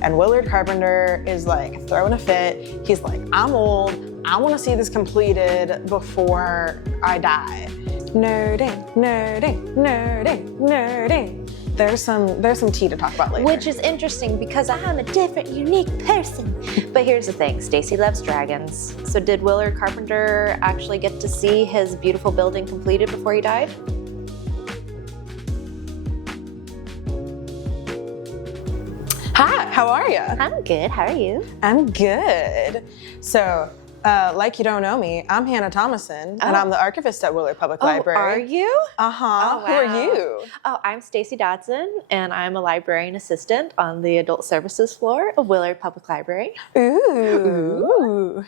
And Willard Carpenter is like throwing a fit. He's like, I'm old. I want to see this completed before I die. Nerding, nerding, nerding, nerding. There's some tea to talk about later. Which is interesting because I'm a different, unique person. But here's the thing, Stacie loves dragons. So did Willard Carpenter actually get to see his beautiful building completed before he died? Hi, how are you? I'm good, how are you? I'm good. So, like you don't know me, I'm Hannah Thomason, and I'm the archivist at Willard Public Library. Are you? Uh-huh. Oh, wow. Who are you? Oh, I'm Stacie Dodson, and I'm a librarian assistant on the adult services floor of Willard Public Library. Ooh.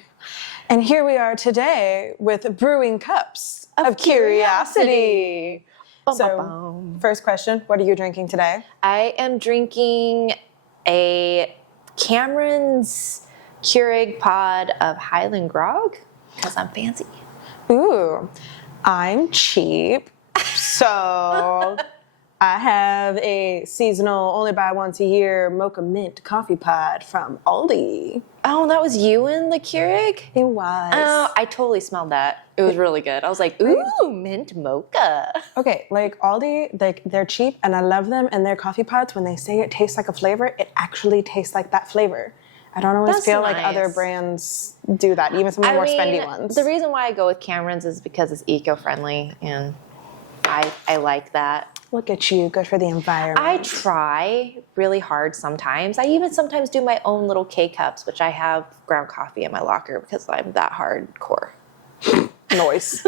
And here we are today with Brewing Cups of Curiosity. So, first question, what are you drinking today? I am drinking a Cameron's Keurig pod of Highland Grog because I'm fancy. Ooh, I'm cheap. So I have a seasonal, only buy once a year mocha mint coffee pod from Aldi. Oh, that was you in the Keurig? It was. Oh, I totally smelled that. It was really good. I was like, ooh, mint mocha. Okay, like Aldi, like they're cheap and I love them, and their coffee pods, when they say it tastes like a flavor, it actually tastes like that flavor. I don't always feel like other brands do that, even some of the more spendy ones. The reason why I go with Cameron's is because it's eco-friendly, and I like that. Look at you, good for the environment. I try really hard sometimes. I even sometimes do my own little K-cups, which I have ground coffee in my locker because I'm that hardcore. Noise.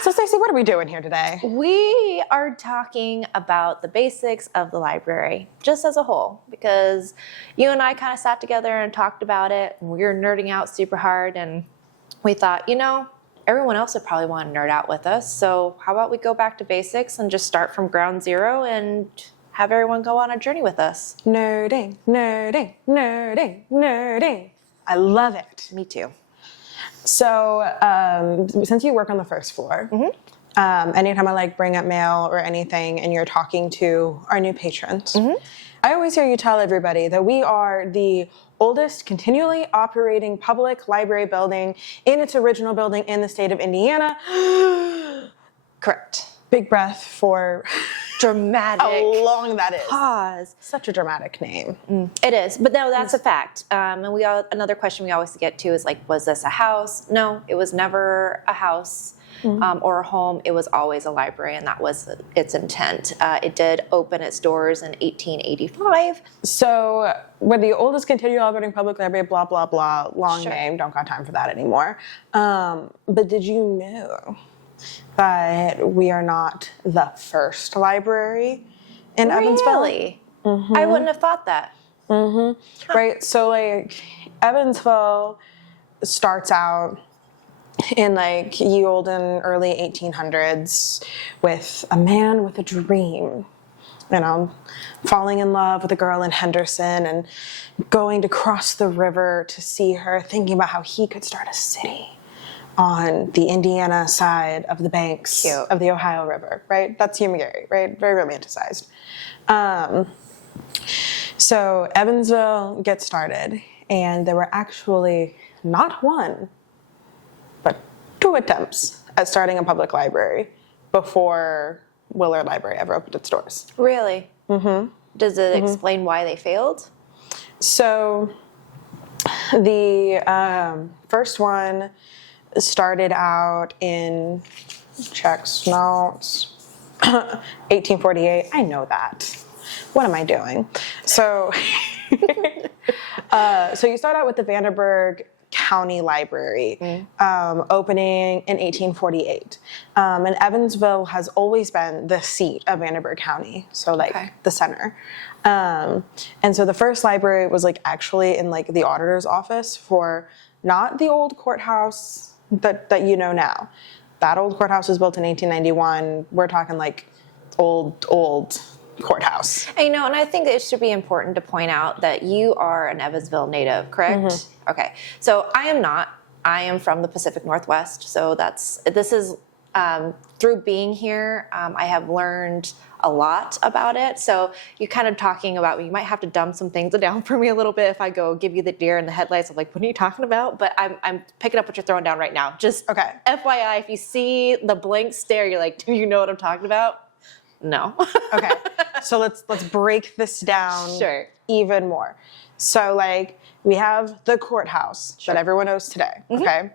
So Stacie, what are we doing here today? We are talking about the basics of the library, just as a whole, because you and I kind of sat together and talked about it, and we were nerding out super hard, and we thought, you know, everyone else would probably want to nerd out with us, so how about we go back to basics and just start from ground zero and have everyone go on a journey with us. Nerding, nerding, nerding, nerding. I love it. Me too. So, since you work on the first floor, anytime I like bring up mail or anything and you're talking to our new patrons, I always hear you tell everybody that we are the oldest continually operating public library building in its original building in the state of Indiana. Correct. Big breath for dramatic. How long that is. Pause. Such a dramatic name. It is, but no, that's a fact. And another question we always get to is like, was this a house? No, it was never a house or a home. It was always a library, and that was its intent. It did open its doors in 1885. So we're the oldest continually operating public library, blah, blah, blah, long name, don't got time for that anymore. But did you know that we are not the first library in Evansville? Really? I wouldn't have thought that. Right, so like Evansville starts out in like ye olden early 1800s with a man with a dream, you know, falling in love with a girl in Henderson and going to cross the river to see her, thinking about how he could start a city on the Indiana side of the banks of the Ohio River, right? That's Hugh McGarry, right? Very romanticized. So Evansville gets started, and there were actually not one, but two attempts at starting a public library before Willard Library ever opened its doors. Really? Does it explain why they failed? So the first one started out in checks notes 1848. I know that. What am I doing? So so you start out with the Vanderburgh County Library, opening in 1848. And Evansville has always been the seat of Vanderburgh County, so like the center. And so the first library was like actually in like the auditor's office for not the old courthouse that you know now. That old courthouse was built in 1891. We're talking like old courthouse. And I think it should be important to point out that you are an Evansville native, correct? Okay. So I am not. I am from the Pacific Northwest. So this is through being here, I have learned a lot about it. So you're kind of talking about, you might have to dumb some things down for me a little bit if I go give you the deer in the headlights of like, what are you talking about? But I'm picking up what you're throwing down right now. Just Okay. FYI, if you see the blank stare, you're like, do you know what I'm talking about? No. Okay. So let's break this down Sure. even more. So like we have the courthouse that everyone knows today. Okay.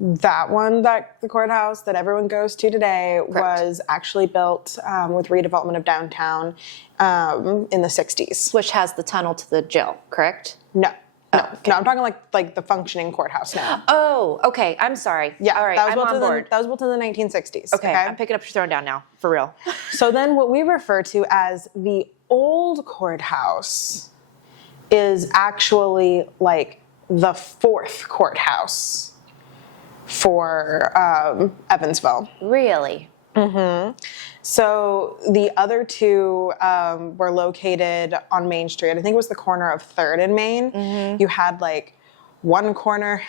That one, that the courthouse that everyone goes to today was actually built with redevelopment of downtown in the 60s. Which has the tunnel to the jail, correct? No. No, I'm talking like the functioning courthouse now. Oh, okay. I'm sorry. Yeah, All right, that was I'm built on board. that was built in the 1960s. Okay, I'm picking up what you're throwing down now, for real. So then what we refer to as the old courthouse is actually like the fourth courthouse for Evansville. Really? So the other two were located on Main Street. I think it was the corner of 3rd and Main. You had like one corner,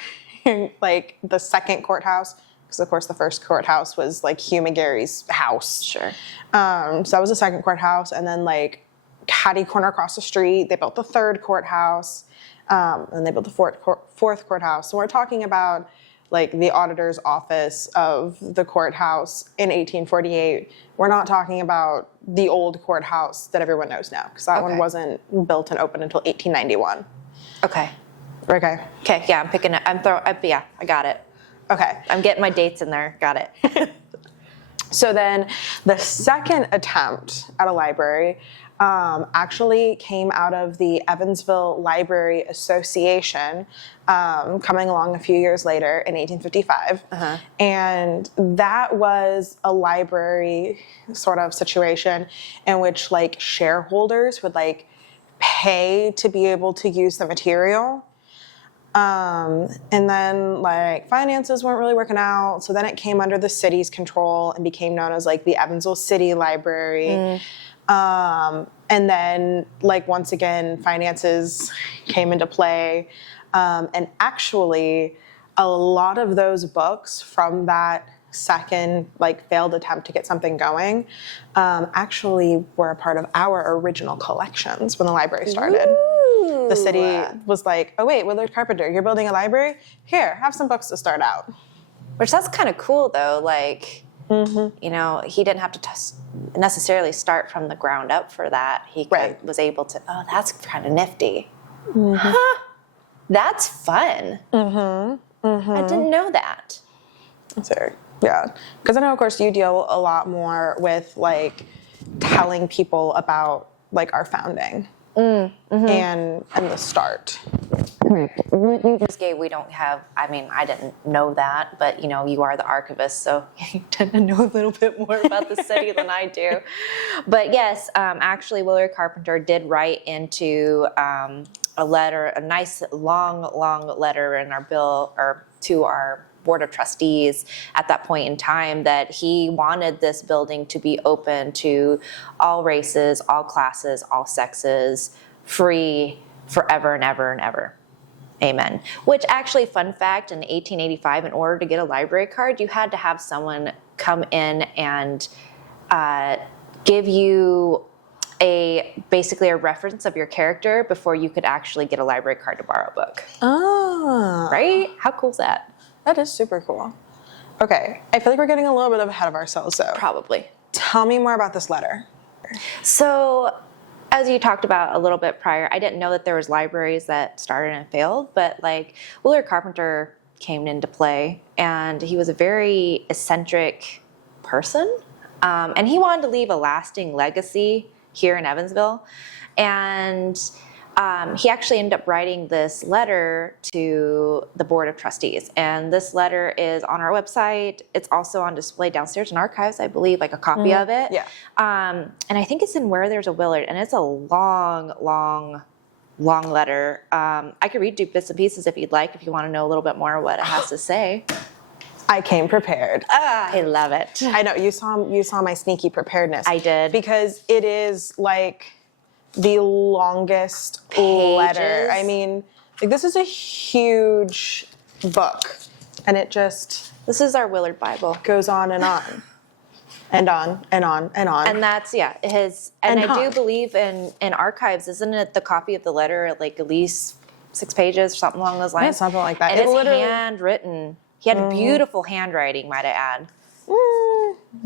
like the second courthouse, because of course the first courthouse was like Hugh McGarry's house. Sure. So that was the second courthouse, and then like catty corner across the street, they built the third courthouse, and they built the fourth courthouse. So we're talking about like the auditor's office of the courthouse in 1848. We're not talking about the old courthouse that everyone knows now, because that one wasn't built and opened until 1891. Okay. Okay. Okay, yeah, I'm picking it. Yeah, I got it. Okay. I'm getting my dates in there. Got it. So then the second attempt at a library actually came out of the Evansville Library Association, coming along a few years later in 1855. And that was a library sort of situation in which like shareholders would like pay to be able to use the material. And then like finances weren't really working out. So then it came under the city's control and became known as like the Evansville City Library. And then like once again, finances came into play. And actually a lot of those books from that second like failed attempt to get something going actually were a part of our original collections when the library started. The city was like, oh wait, Willard Carpenter, you're building a library? Here, have some books to start out. Which that's kind of cool though, like, you know, he didn't have to necessarily start from the ground up for that. He was able to, oh, that's kind of nifty. Huh, that's fun. I didn't know that. So, yeah, because I know, of course, you deal a lot more with like telling people about like our founding and the start. What you just gave, we don't have, I mean, I didn't know that, but, you know, you are the archivist, so you tend to know a little bit more about the city than I do. But yes, actually, Willard Carpenter did write into a letter, a nice, long letter in our bill, or to our Board of Trustees at that point in time, that he wanted this building to be open to all races, all classes, all sexes, free forever and ever and ever. Amen. Which actually, fun fact, in 1885, in order to get a library card, you had to have someone come in and give you basically a reference of your character before you could actually get a library card to borrow a book. Oh. Right? How cool is that? That is super cool. Okay, I feel like we're getting a little bit ahead of ourselves, though. Probably. Tell me more about this letter. So, as you talked about a little bit prior, I didn't know that there was libraries that started and failed, but like Willard Carpenter came into play, and he was a very eccentric person, and he wanted to leave a lasting legacy here in Evansville, and he actually ended up writing this letter to the Board of Trustees, and this letter is on our website. It's also on display downstairs in archives, I believe, like a copy of it. Yeah. And I think it's in Where There's a Willard, and it's a long letter. I could read you bits and pieces if you'd like, if you want to know a little bit more what it has to say. I came prepared. I love it. I know, you saw my sneaky preparedness. I did. Because it is like the longest letter. I mean, like, this is a huge book, and it just This is our Willard Bible. goes on and on. And on and on and on. And that's, his, and And I do hung. believe in archives, isn't it the copy of the letter, like at least 6 pages or something along those lines? Yeah, something like that. And It it's literally- handwritten. He had beautiful handwriting, might I add.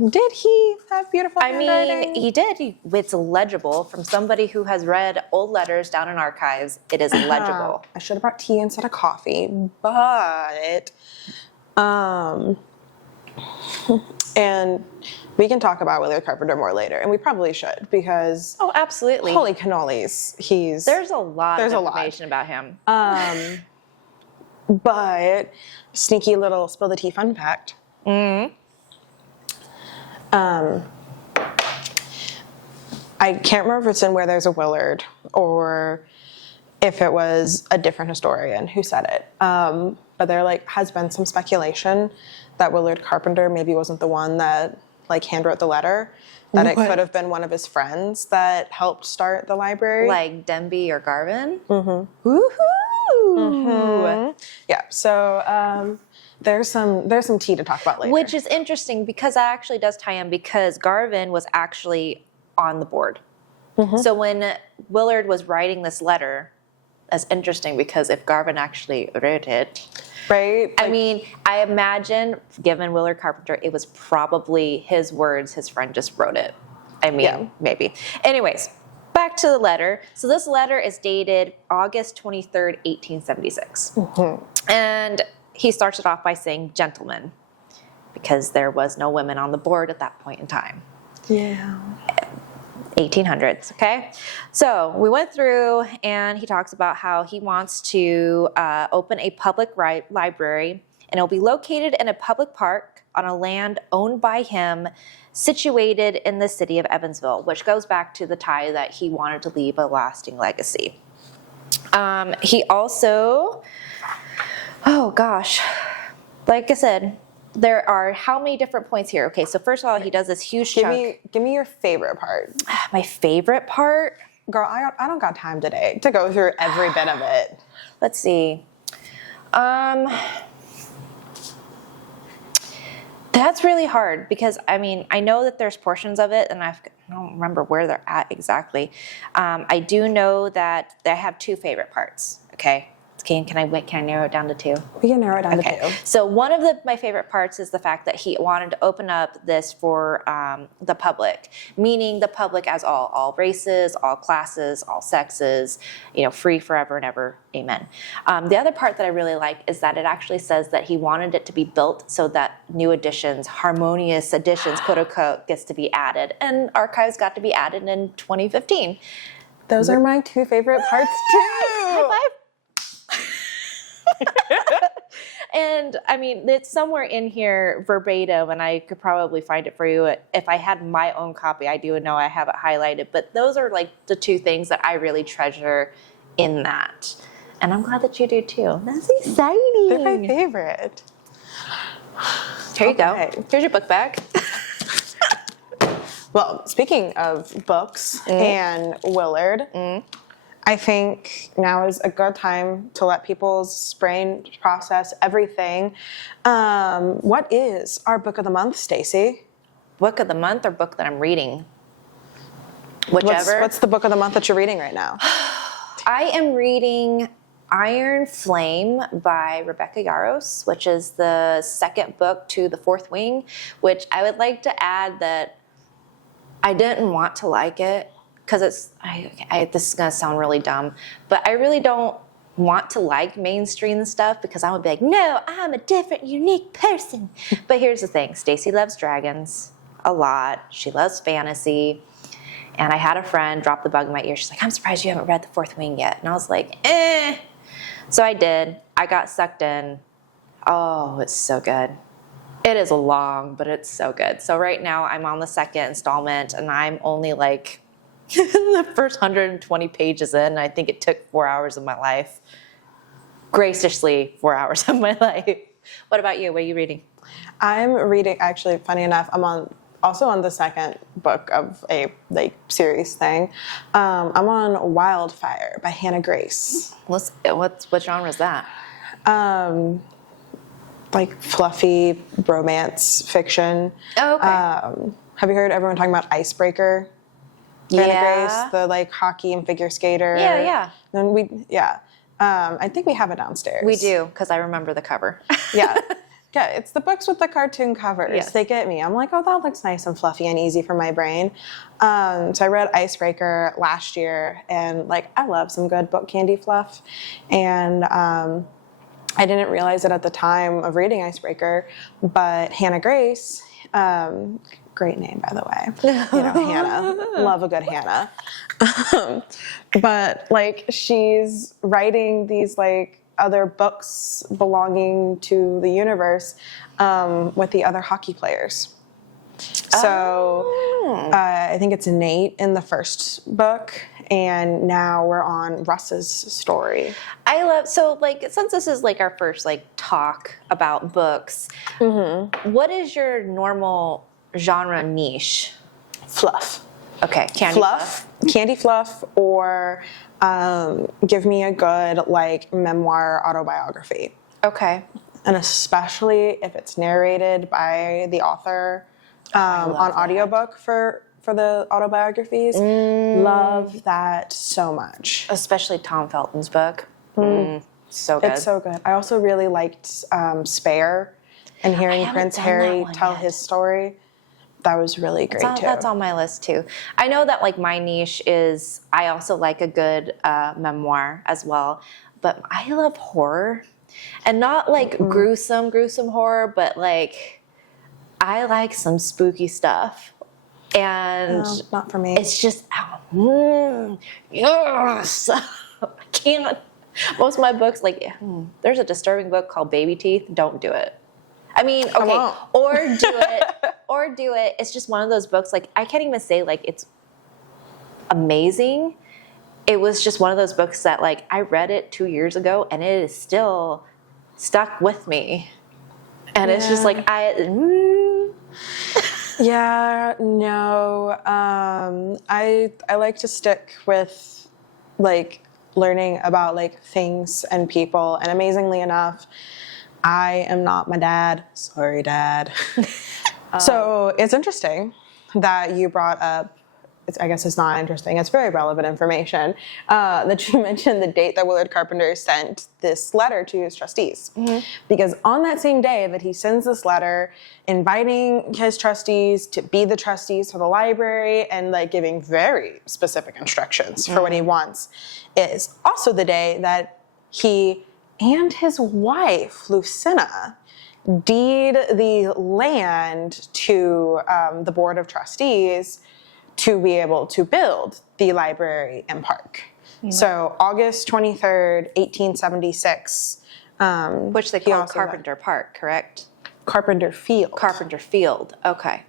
Did he have beautiful I handwriting? mean, he did. It's legible. From somebody who has read old letters down in archives, it is legible. I should have brought tea instead of coffee, but and we can talk about Willard Carpenter more later, and we probably should, because Oh, absolutely. holy cannolis, There's a lot there's of a lot. information about him. But sneaky little spill the tea fun fact. I can't remember if it's in Where There's a Willard or if it was a different historian who said it. But there has been some speculation that Willard Carpenter maybe wasn't the one that handwrote the letter, that it could have been one of his friends that helped start the library. Like Denby or Garvin. Yeah, so there's some tea to talk about later. Which is interesting because that actually does tie in, because Garvin was actually on the board. So when Willard was writing this letter, that's interesting because if Garvin actually wrote it, right? I mean, I imagine, given Willard Carpenter, it was probably his words, his friend just wrote it. I mean, maybe. Anyways, back to the letter. So this letter is dated August 23rd, 1876. And he starts it off by saying gentlemen, because there was no women on the board at that point in time. Yeah. 1800s, okay? So we went through, and he talks about how he wants to open a public library, and it'll be located in a public park on a land owned by him, situated in the city of Evansville, which goes back to the tie that he wanted to leave a lasting legacy. He also, oh gosh, like I said, there are how many different points here? Okay, so first of all, he does this huge chunk. Give me your favorite part. My favorite part? Girl, I don't got time today to go through every bit of it. Let's see. That's really hard because, I mean, I know that there's portions of it, and I don't remember where they're at exactly. I do know that I have 2 favorite parts, okay? Can I narrow it down to 2? We can narrow it down to 2. So one of my favorite parts is the fact that he wanted to open up this for the public, meaning the public as all races, all classes, all sexes, free forever and ever, amen. The other part that I really like is that it actually says that he wanted it to be built so that new additions, harmonious additions, quote unquote, gets to be added, and archives got to be added in 2015. Those are my 2 favorite parts too. High five. And I mean, it's somewhere in here verbatim, and I could probably find it for you. If I had my own copy, I do know I have it highlighted, but those are the 2 things that I really treasure in that. And I'm glad that you do too. That's exciting. They're my favorite. Here you go. Here's your book bag. Well, speaking of books and Willard, I think now is a good time to let people's brain process everything. What is our book of the month, Stacie? Book of the month or book that I'm reading? Whichever. What's the book of the month that you're reading right now? I am reading Iron Flame by Rebecca Yarros, which is the second book to The Fourth Wing, which I would like to add that I didn't want to like it. Because this is going to sound really dumb, but I really don't want to like mainstream stuff because I would be like, no, I'm a different, unique person. But here's the thing. Stacie loves dragons a lot. She loves fantasy. And I had a friend drop the bug in my ear. She's like, I'm surprised you haven't read The Fourth Wing yet. And I was like, eh. So I did. I got sucked in. Oh, it's so good. It is long, but it's so good. So right now I'm on the second installment, and I'm only the first 120 pages in. I think it took 4 hours of my life. Graciously 4 hours of my life. What about you? What are you reading? I'm reading, actually, funny enough, I'm also on the second book of a series thing. I'm on Wildfire by Hannah Grace. What genre is that? Fluffy romance fiction. Oh, okay. Have you heard everyone talking about Icebreaker? Hannah Yeah. Grace, the like hockey and figure skater. Yeah. Then I think we have it downstairs. We do, because I remember the cover. Yeah. Yeah, it's the books with the cartoon covers. Yes. They get me. I'm like, oh, that looks nice and fluffy and easy for my brain. So I read Icebreaker last year, and like I love some good book candy fluff. And I didn't realize it at the time of reading Icebreaker, but Hannah Grace, great name by the way. Hannah, love a good Hannah. But like she's writing these like other books belonging to the universe with the other hockey players. So I think it's Nate in the first book, and now we're on Russ's story. Since this is like our first like talk about books, what is your normal genre niche? Fluff. Okay, candy fluff. Candy fluff, or give me a good like memoir autobiography. Okay. And especially if it's narrated by the author on audiobook for the autobiographies. Love that so much. Especially Tom Felton's book. So good. It's so good. I also really liked Spare, and hearing Prince Harry tell his story. That was really great too. That's on my list too. I know that like my niche is, I also like a good memoir as well, but I love horror, and not like gruesome horror, but like I like some spooky stuff, and No, not for me. it's just yes. I can't. Most of my books, like there's a disturbing book called Baby Teeth. Don't do it. I mean, okay, or do it. It's just one of those books, like, I can't even say, like, it's amazing. It was just one of those books that, like, I read it 2 years ago, and it is still stuck with me. And it's just, like, Yeah, no. I like to stick with, like, learning about, like, things and people. And amazingly enough, I am not my dad. Sorry, Dad. So it's interesting that you brought up, I guess it's not interesting, it's very relevant information, that you mentioned the date that Willard Carpenter sent this letter to his trustees. Because on that same day that he sends this letter inviting his trustees to be the trustees for the library and like giving very specific instructions for what he wants, is also the day that he and his wife, Lucina, deed the land to the Board of Trustees to be able to build the library and park. So August 23rd, 1876. which they call Carpenter Park, correct? Carpenter Field. Carpenter Field, okay.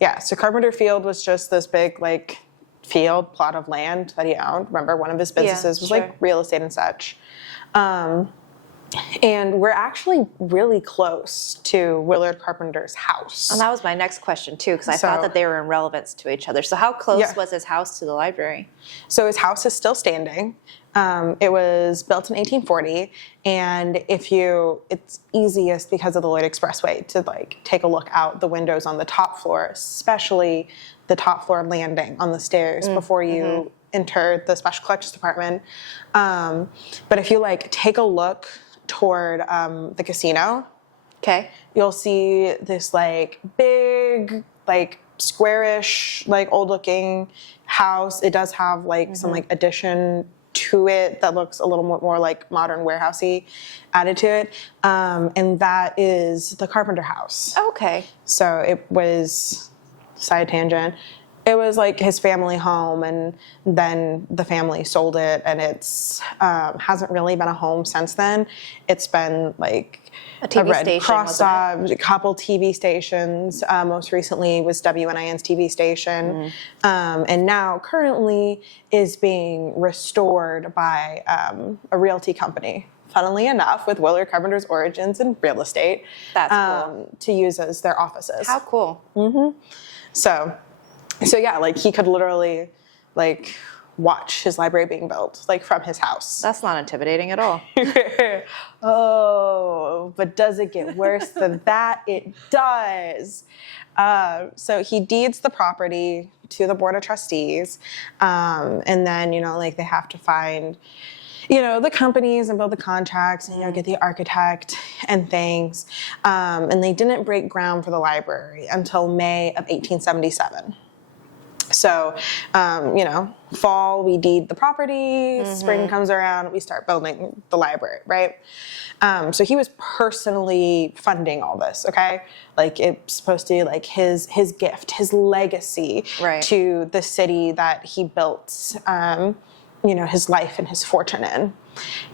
Yeah, so Carpenter Field was just this big like field, plot of land that he owned. Remember, one of his businesses was like real estate and such. And we're actually really close to Willard Carpenter's house. And that was my next question too, because I thought that they were in relevance to each other. So how close was his house to the library? So his house is still standing. It was built in 1840, and it's easiest because of the Lloyd Expressway to like take a look out the windows on the top floor, especially the top floor landing on the stairs before you enter the special collections department. But if you like take a look toward the casino, you'll see this like big, like squarish, like old looking house. It does have like some like addition to it that looks a little more like modern warehousey added to it. And that is the Carpenter house. Okay. So it was, side tangent, it was like his family home, and then the family sold it, and it's hasn't really been a home since then. It's been like a TV Red station, Cross stop, a couple TV stations. Most recently was WNIN's TV station, and now currently is being restored by a realty company. Funnily enough, with Willard Carpenter's origins in real estate, that's cool, to use as their offices. How cool! So yeah, like he could literally like watch his library being built, like from his house. That's not intimidating at all. Oh, but does it get worse than that? It does. So he deeds the property to the board of trustees, and then, you know, like they have to find, you know, the companies and build the contracts and, you know, get the architect and things. And they didn't break ground for the library until May of 1877. So, you know, fall, we deed the property, spring comes around, we start building the library, right? So he was personally funding all this, okay? Like, it's supposed to be like his gift, his legacy to the city that he built, you know, his life and his fortune in.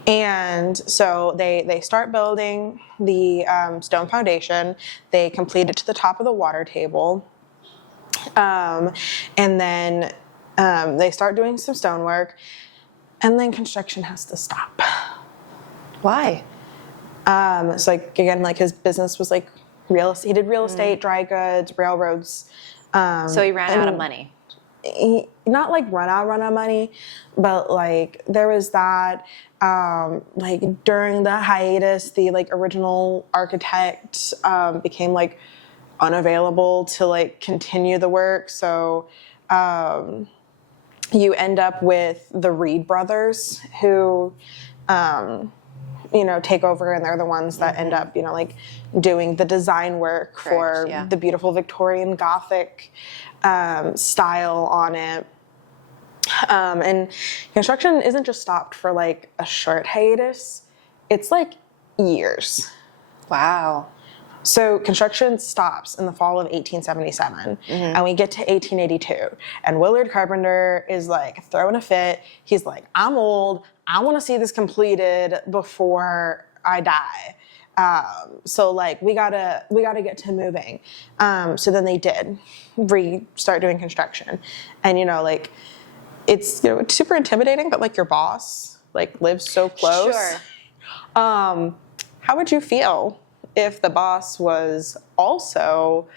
And so they start building the stone foundation. They complete it to the top of the water table. And then they start doing some stonework, and then construction has to stop. Why? It's like, again, like his business was like real estate. He did real estate, dry goods, railroads. So he ran out of money. Not like run out of money, but like there was that, like during the hiatus, the like original architect became like unavailable to like continue the work. So you end up with the Reed brothers who, you know, take over, and they're the ones that end up, you know, like doing the design work for the beautiful Victorian Gothic style on it. And construction isn't just stopped for like a short hiatus, it's like years. Wow. So construction stops in the fall of 1877, and we get to 1882, and Willard Carpenter is like throwing a fit. He's like, I'm old, I want to see this completed before I die. So like we gotta get to moving. So then they did start doing construction, and you know, like it's, you know, it's super intimidating, but like your boss like lives so close. Sure. How would you feel if the boss was also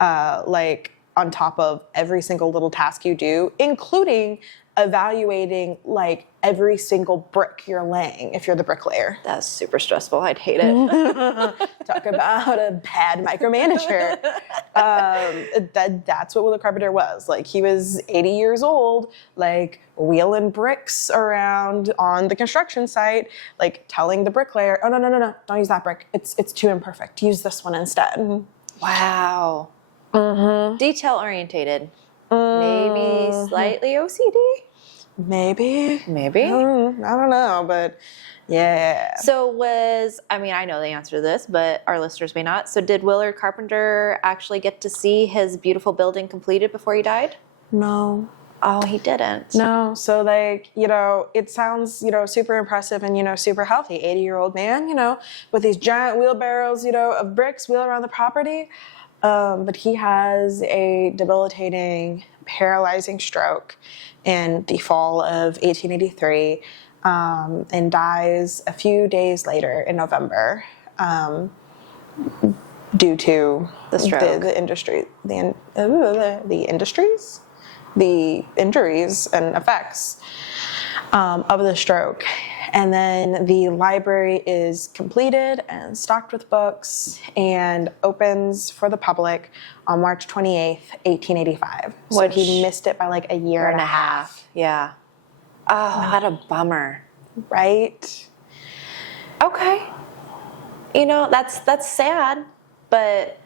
like on top of every single little task you do, including evaluating like every single brick you're laying if you're the bricklayer? That's super stressful. I'd hate it. Talk about a bad micromanager. That's what Willard Carpenter was. Like, he was 80 years old, like wheeling bricks around on the construction site, like telling the bricklayer, oh, no, don't use that brick. It's too imperfect. Use this one instead. Wow. Detail orientated. Maybe slightly OCD? Maybe. Maybe. I don't know, but yeah. So I know the answer to this, but our listeners may not. So did Willard Carpenter actually get to see his beautiful building completed before he died? No. Oh, he didn't. No. So like, you know, it sounds, you know, super impressive and, you know, super healthy. 80-year-old man, you know, with these giant wheelbarrows, you know, of bricks wheeled around the property. But he has a debilitating, paralyzing stroke in the fall of 1883, and dies a few days later in November, due to the stroke, the injuries and effects of the stroke. And then the library is completed and stocked with books and opens for the public on March 28th, 1885. So he missed it by like a year and a half. Yeah. Oh, what a bummer. Right? Okay. You know, that's sad, but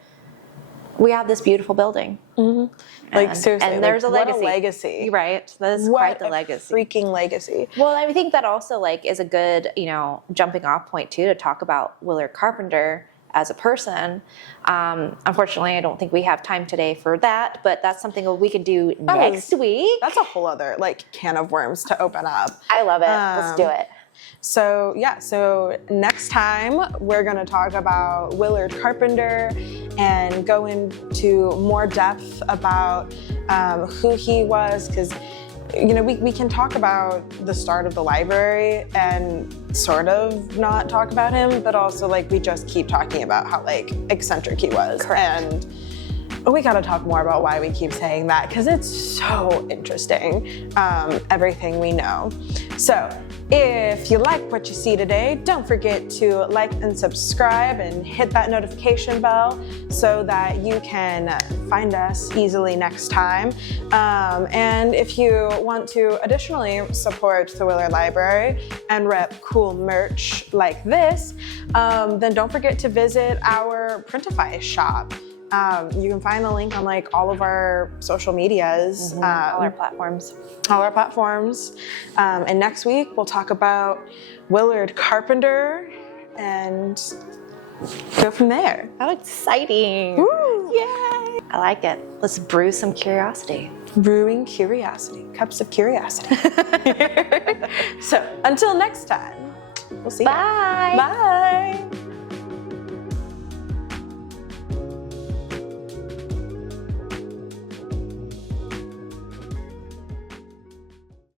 we have this beautiful building. Mm-hmm. Like, seriously, and there's like, a legacy. What a legacy. Right. That is quite the legacy. Freaking legacy. Well, I think that also like is a good, you know, jumping off point too, to talk about Willard Carpenter as a person. Unfortunately, I don't think we have time today for that, but that's something we could do next week. That's a whole other like can of worms to open up. I love it. Let's do it. So next time we're going to talk about Willard Carpenter and go into more depth about who he was, because, you know, we can talk about the start of the library and sort of not talk about him, but also like we just keep talking about how like eccentric he was. Correct. And we gotta talk more about why we keep saying that, because it's so interesting, everything we know. So if you like what you see today, don't forget to like and subscribe and hit that notification bell so that you can find us easily next time. And if you want to additionally support the Willard Library and rep cool merch like this, then don't forget to visit our Printify shop. You can find the link on like all of our social medias. All our platforms. All our platforms. And next week we'll talk about Willard Carpenter and go from there. How exciting. Woo! Yay! I like it. Let's brew some curiosity. Brewing Curiosity. Cups of Curiosity. So until next time, we'll see you. Bye. Bye.